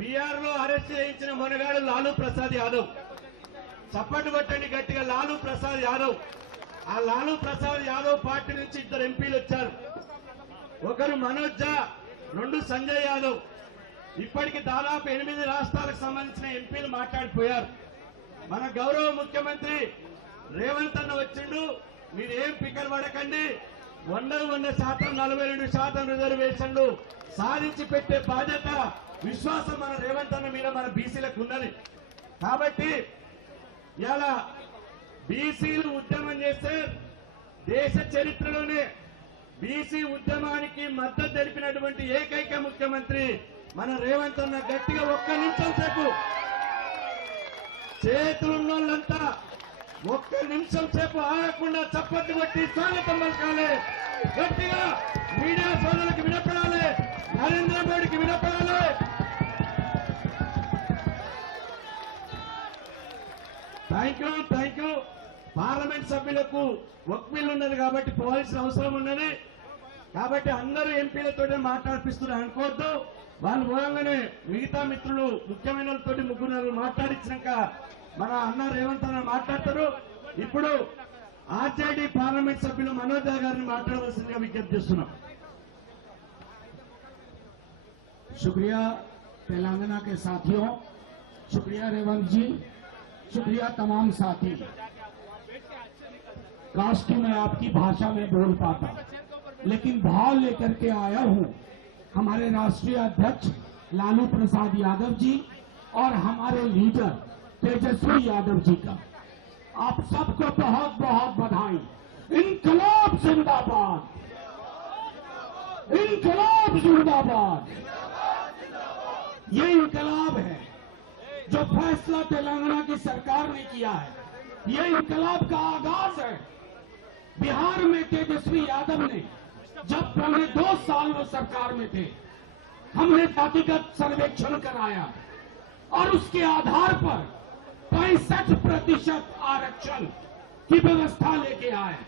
BR లో arrest చేయించిన మొనగాడు లాలూ ప్రసాద్ యాదవ్. చప్పట్లు కొట్టండి గట్టిగా. లాలూ ప్రసాద్ యాదవ్. ఆ లాలూ ప్రసాద్ యాదవ్ పార్టీ నుంచి 2 ఎంపీలు వచ్చారు. ఒకరు మనోజ్ ఝా, 2 సంజయ్ యాదవ్. ఇప్పటికి దాదాపు 8 రాష్ట్రాలకు సంబంధించిన ఎంపీలు మాట్లాడిపోయారు. మన గౌరవ ముఖ్యమంత్రి రేవంత్ అన్న వచ్చిండు, మీరేం పిక్కలు పడకండి, 100% 42% రిజర్వేషన్లు సాధించి పెట్టే బాధ్యత, విశ్వాసం మన రేవంత్ అన్న మీద మన బీసీలకు ఉన్నది. కాబట్టి ఇలా బీసీలు ఉద్యమం చేస్తే దేశ చరిత్రలోనే బీసీ ఉద్యమానికి మద్దతు తెలిపినటువంటి ఏకైక ముఖ్యమంత్రి మన రేవంత్ అన్న. గట్టిగా 1 నిమిషం సేపు చేతులున్నోళ్ళంతా 1 నిమిషం సేపు ఆగకుండా చప్పట్లు కొట్టి స్వాగతం పలకాలి. గట్టిగా మీడియా సోదరులకు వినపడాలి, నరేంద్ర మోడీకి వినపడాలి. Thank you. పార్లమెంట్ సభ్యులకు వక్ఫీలు ఉన్నది కాబట్టి పోవాల్సిన అవసరం ఉన్నది. కాబట్టి అందరూ ఎంపీలతో మాట్లాడిపిస్తున్నారు అనుకోవద్దు. వాళ్ళు పోగానే మిగతా మిత్రులు ముఖ్యమైన వాళ్ళతో 3 మాట్లాడించాక మన అన్న రేవంత్ అన్న మాట్లాడతారు. ఇప్పుడు ఆర్జేడీ పార్లమెంట్ సభ్యులు మనోజ్ ఝా గారిని మాట్లాడవలసిందిగా విజ్ఞప్తి చేస్తున్నాం. शुक्रिया तेलंगाना के साथियों, शुक्रिया रेवंत जी, शुक्रिया तमाम साथी। काश कि मैं आपकी भाषा में बोल पाता, लेकिन भाव लेकर के आया हूं हमारे राष्ट्रीय अध्यक्ष लालू प्रसाद यादव जी और हमारे लीडर तेजस्वी यादव जी का। आप सबको बहुत बहुत बधाई। इनकलाब जिंदाबाद, इनकलाब जिंदाबाद। ये इनकलाब है जो फैसला तेलंगाना की सरकार ने किया है। ये इनकलाब का आगाज है। बिहार में तेजस्वी यादव ने जब 2 साल वो सरकार में थे, हमने जातिगत सर्वेक्षण कराया और उसके आधार पर 65% आरक्षण की व्यवस्था लेके आए।